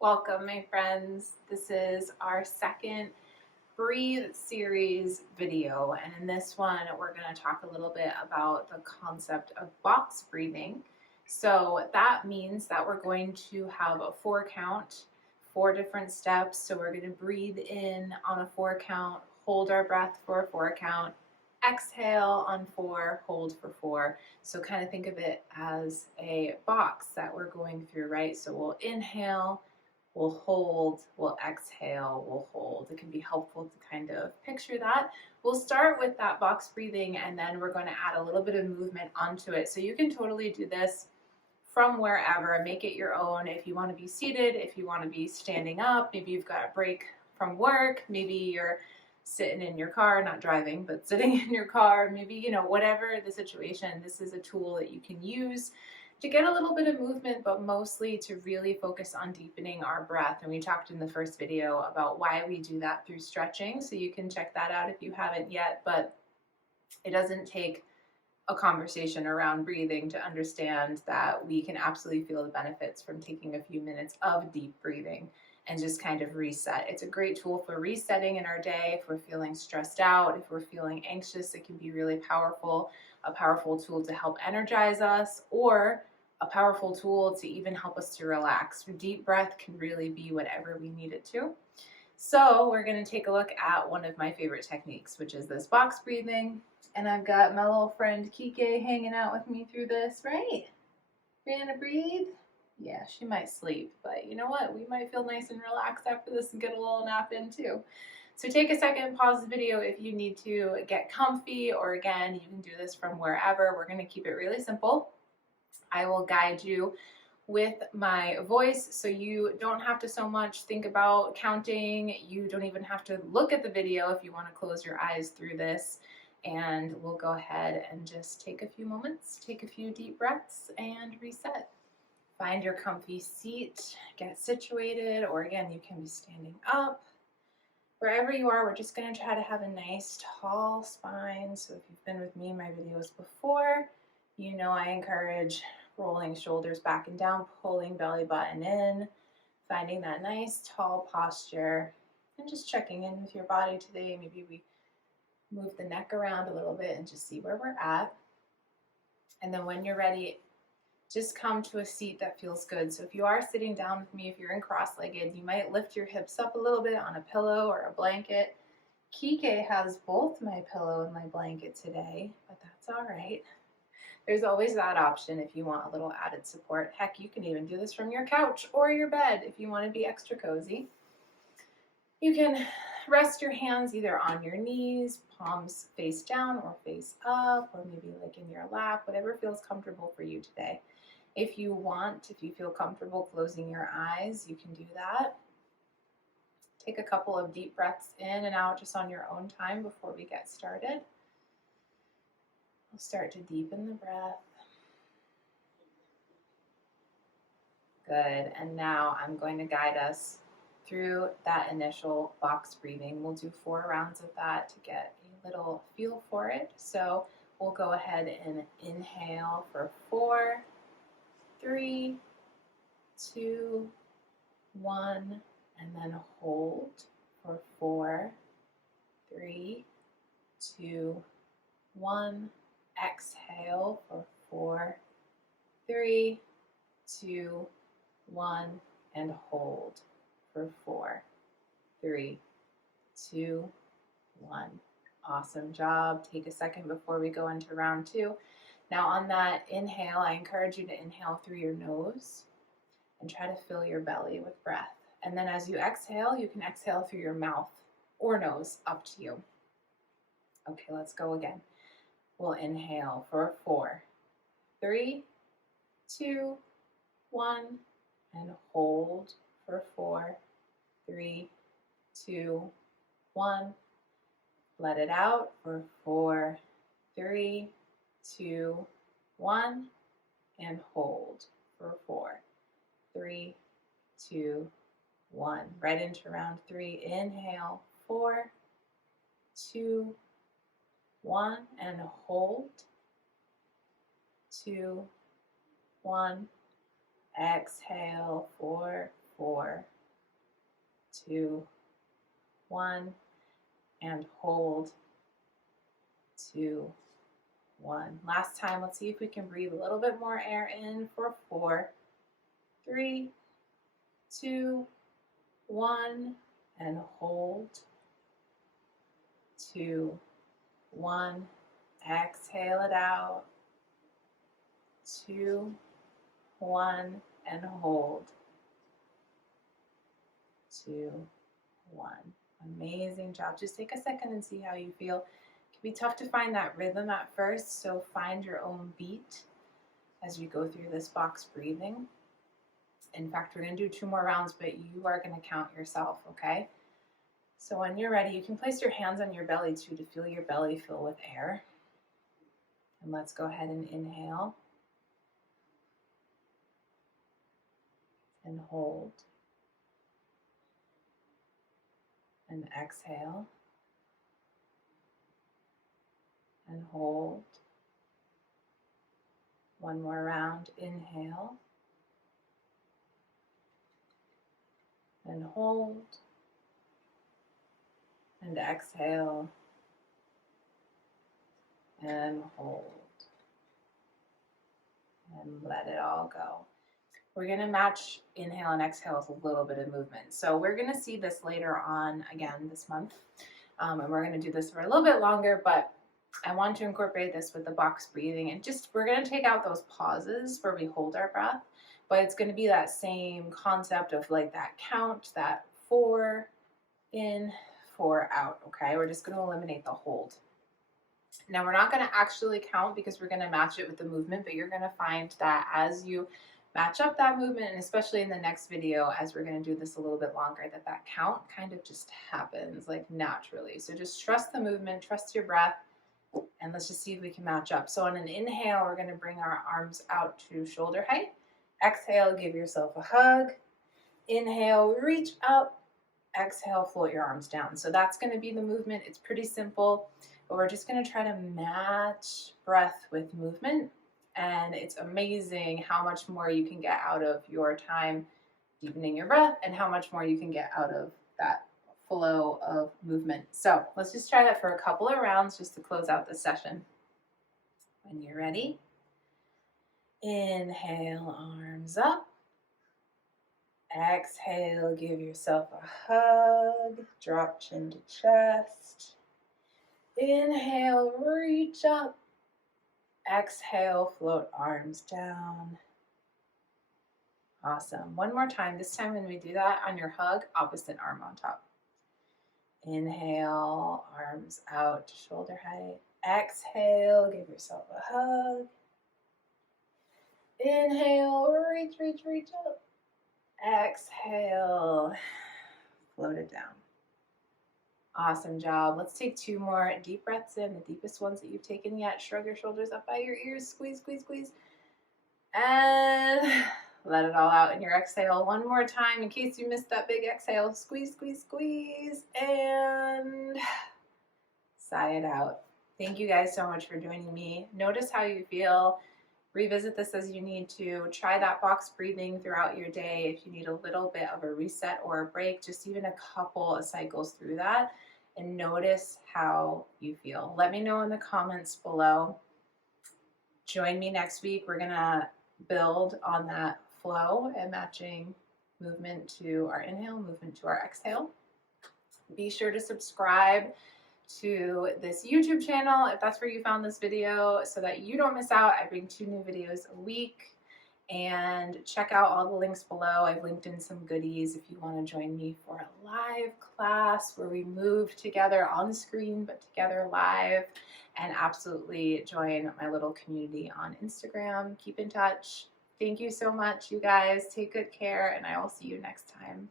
Welcome, my friends. This is our second Breathe series video, and in this one, we're going to talk a little bit about the concept of box breathing. So that means that we're going to have a 4 count, 4 different steps. So we're going to breathe in on a 4 count, hold our breath for a 4 count, exhale on 4, hold for 4. So kind of think of it as a box that we're going through, right? So we'll inhale, we'll hold, we'll exhale, we'll hold. It can be helpful to kind of picture that. We'll start with that box breathing, and then we're going to add a little bit of movement onto it. So you can totally do this from wherever, make it your own. If you want to be seated, if you want to be standing up, maybe you've got a break from work, maybe you're sitting in your car, not driving, but sitting in your car, maybe, whatever the situation, this is a tool that you can use to get a little bit of movement, but mostly to really focus on deepening our breath. And we talked in the first video about why we do that through stretching. So you can check that out if you haven't yet, but it doesn't take a conversation around breathing to understand that we can absolutely feel the benefits from taking a few minutes of deep breathing and just kind of reset. It's a great tool for resetting in our day. If we're feeling stressed out, if we're feeling anxious, it can be really powerful, a powerful tool to help energize us, or a powerful tool to even help us to relax. Deep breath can really be whatever we need it to. So we're going to take a look at one of my favorite techniques, which is this box breathing. And I've got my little friend Kike hanging out with me through this, right? Gonna breathe? Yeah, she might sleep, but you know what? We might feel nice and relaxed after this and get a little nap in too. So take a second, pause the video if you need to get comfy, or again, you can do this from wherever. We're going to keep it really simple. I will guide you with my voice, so you don't have to so much think about counting. You don't even have to look at the video if you want to close your eyes through this. And we'll go ahead and just take a few moments, take a few deep breaths, and reset. Find your comfy seat, get situated, or again, you can be standing up. Wherever you are, we're just going to try to have a nice tall spine. So if you've been with me in my videos before, you know I encourage rolling shoulders back and down, pulling belly button in, finding that nice tall posture, and just checking in with your body today. Maybe we move the neck around a little bit and just see where we're at. And then when you're ready, just come to a seat that feels good. So if you are sitting down with me, if you're in cross-legged, you might lift your hips up a little bit on a pillow or a blanket. Kike has both my pillow and my blanket today, but that's all right. There's always that option if you want a little added support. Heck, you can even do this from your couch or your bed if you want to be extra cozy. You can rest your hands either on your knees, palms face down or face up, or maybe like in your lap, whatever feels comfortable for you today. If you feel comfortable closing your eyes, you can do that. Take a couple of deep breaths in and out just on your own time before we get started. We'll start to deepen the breath. Good, and now I'm going to guide us through that initial box breathing. We'll do 4 rounds of that to get a little feel for it. So we'll go ahead and inhale for 4, 3, 2, 1, and then hold for 4, 3, 2, 1. Exhale for 4, 3, 2, 1, and hold for 4, 3, 2, 1. Awesome job. Take a second before we go into round 2. Now on that inhale, I encourage you to inhale through your nose and try to fill your belly with breath. And then as you exhale, you can exhale through your mouth or nose, up to you. Okay, let's go again. We'll inhale for 4, 3, 2, 1, and hold for 4, 3, 2, 1. Let it out for 4, 3, 2, 1, and hold for 4, 3, 2, 1. Right into round 3. Inhale, 4, 2, 1, and hold. 2, 1. Exhale, 4, 4, 2, 1, and hold, 2, 1. Last time, let's see if we can breathe a little bit more air in for 4, 3, 2, 1, and hold, 2, 1. Exhale it out, 2, 1, and hold, 2, 1. Amazing job. Just take a second and see how you feel. It can be tough to find that rhythm at first, so find your own beat as we go through this box breathing. In fact, we're going to do 2 more rounds, but you are going to count yourself, okay? So when you're ready, you can place your hands on your belly too to feel your belly fill with air. And let's go ahead and inhale and hold and exhale and hold. One more round. Inhale and hold and exhale and hold and let it all go. We're going to match inhale and exhale with a little bit of movement. So we're going to see this later on again this month. And we're going to do this for a little bit longer, but I want to incorporate this with the box breathing. And just, we're going to take out those pauses where we hold our breath, but it's going to be that same concept of like that count, that 4 in, 4 out, okay? We're just going to eliminate the hold. Now we're not going to actually count because we're going to match it with the movement, but you're going to find that as you match up that movement, and especially in the next video, as we're going to do this a little bit longer, that count kind of just happens like naturally. So just trust the movement, trust your breath, and let's just see if we can match up. So on an inhale, we're going to bring our arms out to shoulder height. Exhale, give yourself a hug. Inhale, reach up. Exhale, float your arms down. So that's going to be the movement. It's pretty simple, but we're just going to try to match breath with movement. And it's amazing how much more you can get out of your time deepening your breath and how much more you can get out of that flow of movement. So let's just try that for a couple of rounds just to close out this session. When you're ready, inhale, arms up. Exhale, give yourself a hug. Drop chin to chest. Inhale, reach up. Exhale, float arms down. Awesome. One more time. This time when we do that on your hug, opposite arm on top. Inhale, arms out to shoulder height. Exhale, give yourself a hug. Inhale, reach, reach, reach up. Exhale, float it down. Awesome job. Let's take 2 more deep breaths in, the deepest ones that you've taken yet. Shrug your shoulders up by your ears. Squeeze, squeeze, squeeze. And let it all out in your exhale. One more time in case you missed that big exhale. Squeeze, squeeze, squeeze. And sigh it out. Thank you guys so much for joining me. Notice how you feel. Revisit this as you need to. Try that box breathing throughout your day. If you need a little bit of a reset or a break, just even a couple of cycles through that, and notice how you feel. Let me know in the comments below. Join me next week. We're going to build on that flow and matching movement to our inhale, movement to our exhale. Be sure to subscribe to this YouTube channel if that's where you found this video so that you don't miss out. I bring 2 new videos a week. And check out all the links below. I've linked in some goodies if you want to join me for a live class where we move together on screen but together live, and absolutely join my little community on Instagram. Keep in touch. Thank you so much, you guys. Take good care, and I will see you next time.